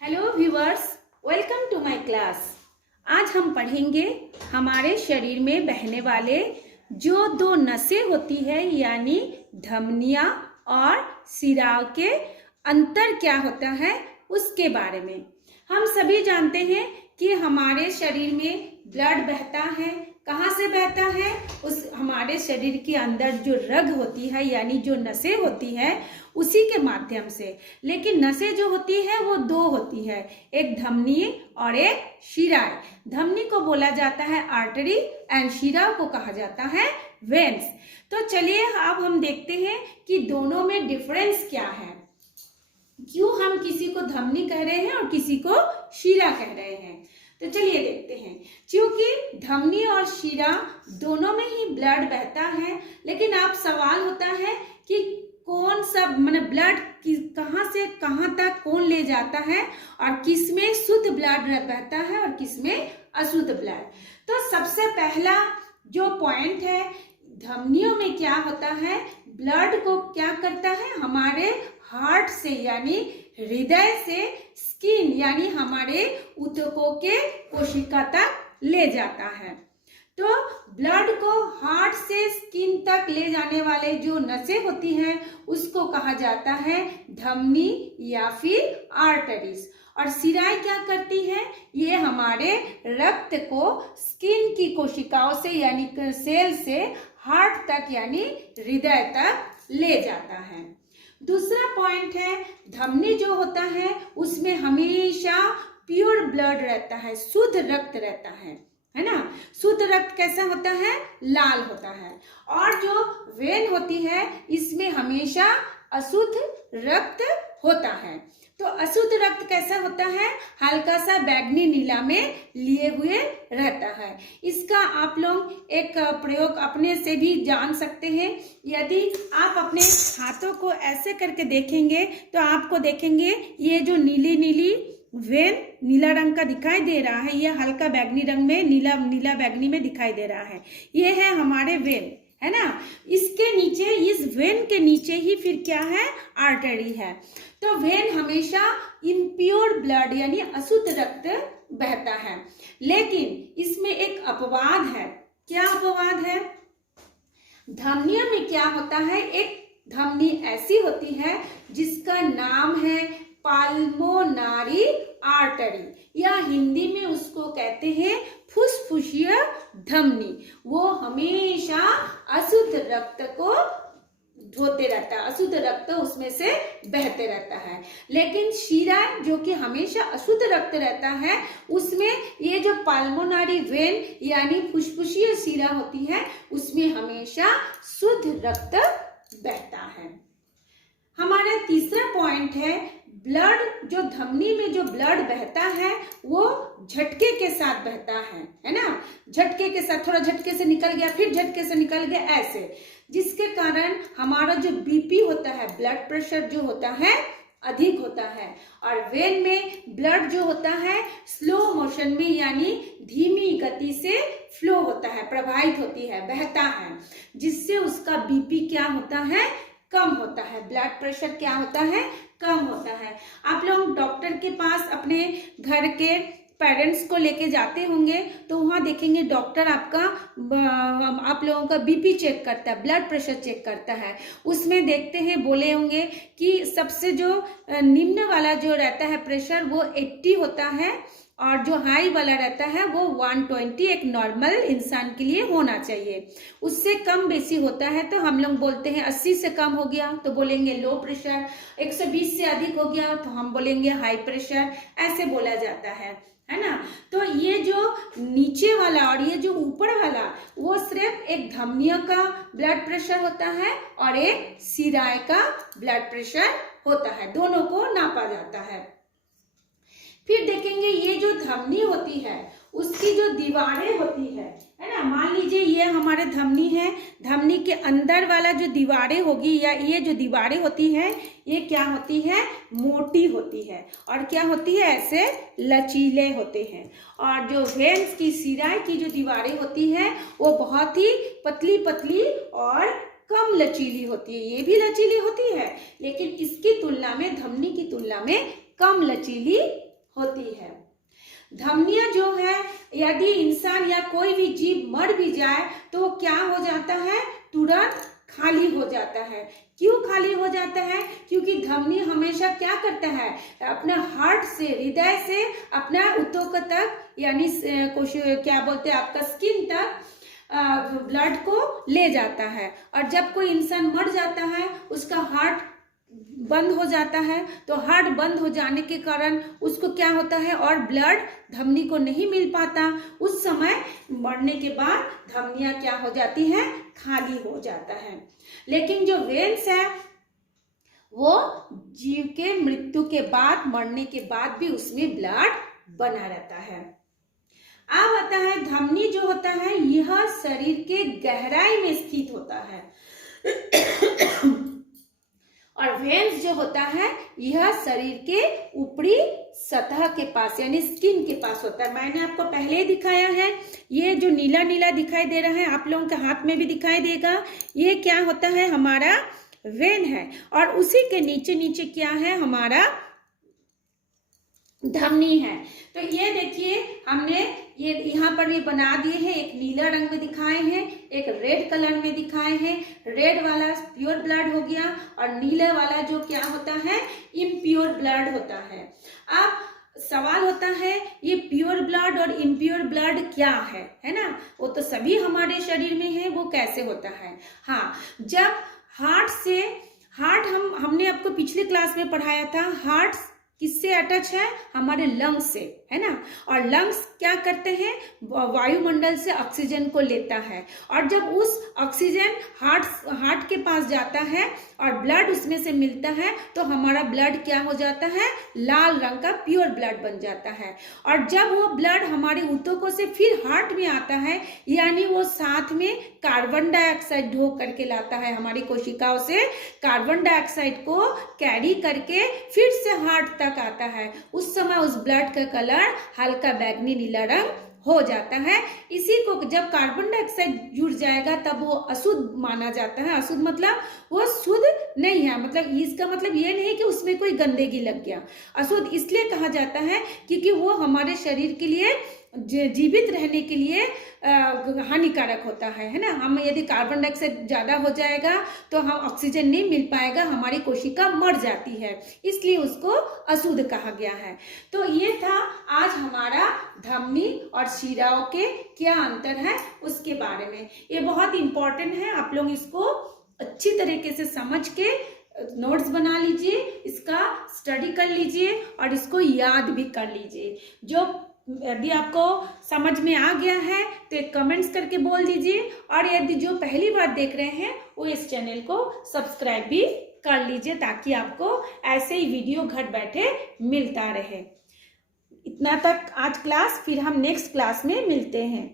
Hello viewers, welcome to my class. आज हम पढ़ेंगे हमारे शरीर में बहने वाले जो दो नसें होती है यानी धमनियां और सिराओं के अंतर क्या होता है उसके बारे में। हम सभी जानते हैं कि हमारे शरीर में ब्लड बहता है। कहाँ से बहता है? उस हमारे शरीर के अंदर जो रग होती है यानी जो नसें होती है उसी के माध्यम से। लेकिन नसें जो होती है वो दो होती है, एक धमनी और एक शिराएं। धमनी को बोला जाता है आर्टरी एंड शिराओं को कहा जाता है वेन्स। तो चलिए अब हम देखते हैं कि दोनों में डिफरेंस क्या है, क्यों हम किसी को धमनी कह रहे हैं और किसी को शिरा कह रहे हैं। तो चलिए देखते हैं। क्योंकि धमनी और शिरा दोनों में ही ब्लड बहता है, लेकिन आप सवाल होता है कि कौन सा ब्लड कहाँ से कहाँ तक कौन ले जाता है और किसमें शुद्ध ब्लड बहता है और किसमें अशुद्ध ब्लड। तो सबसे पहला जो पॉइंट है, धमनियों में क्या होता है, ब्लड को क्या करता है, हमारे हार्ट से यानी हृदय से स्किन यानी हमारे ऊतकों के कोशिका तक ले जाता है। तो ब्लड को हार्ट से स्किन तक ले जाने वाले जो नसें होती हैं उसको कहा जाता है धमनी या फिर आर्टरीज। और सिराएं क्या करती है, ये हमारे रक्त को स्किन की कोशिकाओं से यानी सेल से हार्ट तक यानी हृदय तक ले जाता है। दूसरा पॉइंट है, धमनी जो होता है उसमें हमेशा प्योर ब्लड रहता है, शुद्ध रक्त रहता है ना। शुद्ध रक्त कैसा होता है, लाल होता है। और जो वेन होती है इसमें हमेशा अशुद्ध रक्त होता है। तो अशुद्ध रक्त कैसा होता है, हल्का सा बैगनी नीला में लिए हुए रहता है। इसका आप लोग एक प्रयोग अपने से भी जान सकते हैं। यदि आप अपने हाथों को ऐसे करके देखेंगे तो आपको देखेंगे ये जो नीली नीली वेन नीला रंग का दिखाई दे रहा है, ये हल्का बैगनी रंग में नीला बैगनी में दिखाई दे रहा है, ये है हमारे वेन, है ना। इसके नीचे, इस वेन के नीचे ही फिर क्या है, आर्टरी है। तो वेन हमेशा इम्प्योर ब्लड यानी अशुद्ध रक्त बहता है। लेकिन इसमें एक अपवाद है। क्या अपवाद है? धमनियों में क्या होता है, एक धमनी ऐसी होती है जिसका नाम है पाल्मोनारी आर्टरी या हिंदी में उसको कहते हैं फुसफुसीय धमनी। वो हमेशा अशुद्ध रक्त को धोते रहता है, अशुद्ध रक्त उसमें से बहते रहता है। लेकिन शिरा जो कि हमेशा अशुद्ध रक्त रहता है, उसमें ये जो पाल्मोनारी वेन यानी फुसफुसीय शिरा होती है उसमें हमेशा शुद्ध रक्त बहता है। हमारा तीसरा पॉइंट है, ब्लड जो धमनी में जो ब्लड बहता है वो झटके के साथ बहता है ना। झटके के साथ, थोड़ा झटके से निकल गया फिर झटके से निकल गया ऐसे, जिसके कारण हमारा जो बीपी होता है, ब्लड प्रेशर जो होता है अधिक होता है। और वेन में ब्लड जो होता है स्लो मोशन में यानी धीमी गति से फ्लो होता है, प्रवाहित होती है, बहता है, जिससे उसका बीपी क्या होता है, कम होता है, ब्लड प्रेशर क्या होता है, कम होता है। आप लोग डॉक्टर के पास अपने घर के पेरेंट्स को लेके जाते होंगे तो वहाँ देखेंगे डॉक्टर आपका आप लोगों का बीपी चेक करता है, ब्लड प्रेशर चेक करता है। उसमें देखते हैं, बोले होंगे कि सबसे जो निम्न वाला जो रहता है प्रेशर वो 80 होता है और जो हाई वाला रहता है वो 120 एक नॉर्मल इंसान के लिए होना चाहिए। उससे कम बेसी होता है तो हम लोग बोलते हैं 80 से कम हो गया तो बोलेंगे लो प्रेशर, 120 से अधिक हो गया तो हम बोलेंगे हाई प्रेशर, ऐसे बोला जाता है ना। तो ये जो नीचे वाला और ये जो ऊपर वाला वो सिर्फ एक धमनियों का ब्लड प्रेशर होता है और एक सिराएं का ब्लड प्रेशर होता है, दोनों को नापा जाता है। फिर देखेंगे ये जो धमनी होती है उसकी जो दीवारें होती है ना, मान लीजिए ये हमारे धमनी है, धमनी के अंदर वाला जो दीवारें होगी या ये जो दीवारें होती है ये क्या होती है, मोटी होती है और क्या होती है, ऐसे लचीले होते हैं। और जो वेन्स की सिराएं की जो दीवारें होती है वो बहुत ही पतली पतली और कम लचीली होती है। ये भी लचीली होती है लेकिन इसकी तुलना में, धमनी की तुलना में कम लचीली होती है। धमनियां जो है, यदि इंसान या कोई भी जीव मर भी जाए तो वो क्या हो जाता है, तुरंत खाली हो जाता है। क्यों खाली हो जाता है? क्योंकि धमनी हमेशा क्या करता है, अपना हार्ट से, हृदय से अपना ऊतक तक, यानी क्या बोलते हैं आपका स्किन तक ब्लड को ले जाता है। और जब कोई इंसान मर जाता है, उसका हार्ट बंद हो जाता है, तो हार्ट बंद हो जाने के कारण उसको क्या होता है, और ब्लड धमनी को नहीं मिल पाता। उस समय मरने के बाद धमनियां क्या हो जाती हैं, खाली हो जाता है। लेकिन जो वेन्स है वो जीव के मृत्यु के बाद, मरने के बाद भी उसमें ब्लड बना रहता है। अब आता है धमनी जो होता है यह शरीर के गहराई में स्थित होता है और वेन्स जो होता है यह शरीर के ऊपरी सतह के पास, यानी स्किन के पास होता है। मैंने आपको पहले ही दिखाया है, ये जो नीला नीला दिखाई दे रहा है, आप लोगों के हाथ में भी दिखाई देगा, ये क्या होता है, हमारा वेन है। और उसी के नीचे नीचे क्या है, हमारा धमनी है। तो ये देखिए, हमने ये यहाँ पर भी बना दिए हैं, एक नीला रंग में दिखाए हैं, एक रेड कलर में दिखाए हैं। रेड वाला प्योर ब्लड हो गया और नीला वाला जो क्या होता है, इम्प्योर ब्लड होता है। अब सवाल होता है, ये प्योर ब्लड और इम्प्योर ब्लड क्या है ना? वो तो सभी हमारे शरीर में है, वो कैसे होता है? हाँ, जब हार्ट हमने आपको पिछले क्लास में पढ़ाया था, हार्ट किससे अटैच है, हमारे लंग्स से, है ना? और लंग्स क्या करते हैं, वायुमंडल से ऑक्सीजन को लेता है, और जब उस ऑक्सीजन हार्ट के पास जाता है और ब्लड उसमें से मिलता है, तो हमारा ब्लड क्या हो जाता है, लाल रंग का प्योर ब्लड बन जाता है। और जब वो ब्लड हमारे ऊतकों से फिर हार्ट में आता है, यानी वो साथ में कार्बन डाइऑक्साइड ढो करके लाता है, हमारी कोशिकाओं से कार्बन डाइऑक्साइड को कैरी करके फिर से हार्ट तक आता है। उस समय उस ब्लड का कलर हल्का बैगनी नीला रंग हो जाता है। इसी को जब कार्बन डाइऑक्साइड जुड़ जाएगा तब वो अशुद्ध माना जाता है। अशुद्ध मतलब वो शुद्ध नहीं है, मतलब इसका मतलब ये नहीं कि उसमें कोई गंदगी लग गया। अशुद्ध इसलिए कहा जाता है क्योंकि वो हमारे शरीर के लिए, जीवित रहने के लिए हानिकारक होता है ना? हम यदि कार्बन डाइऑक्साइड ज्यादा हो जाएगा तो हम ऑक्सीजन नहीं मिल पाएगा, हमारी कोशिका मर जाती है, इसलिए उसको अशुद्ध कहा गया है। तो ये था आज हमारा धमनी और शिराओं के क्या अंतर है उसके बारे में। ये बहुत इंपॉर्टेंट है, आप लोग इसको अच्छी तरीके से समझ के नोट्स बना लीजिए, इसका स्टडी कर लीजिए और इसको याद भी कर लीजिए। जो यदि आपको समझ में आ गया है तो एक कमेंट्स करके बोल दीजिए, और यदि जो पहली बार देख रहे हैं वो इस चैनल को सब्सक्राइब भी कर लीजिए, ताकि आपको ऐसे ही वीडियो घर बैठे मिलता रहे। इतना तक आज क्लास, फिर हम नेक्स्ट क्लास में मिलते हैं।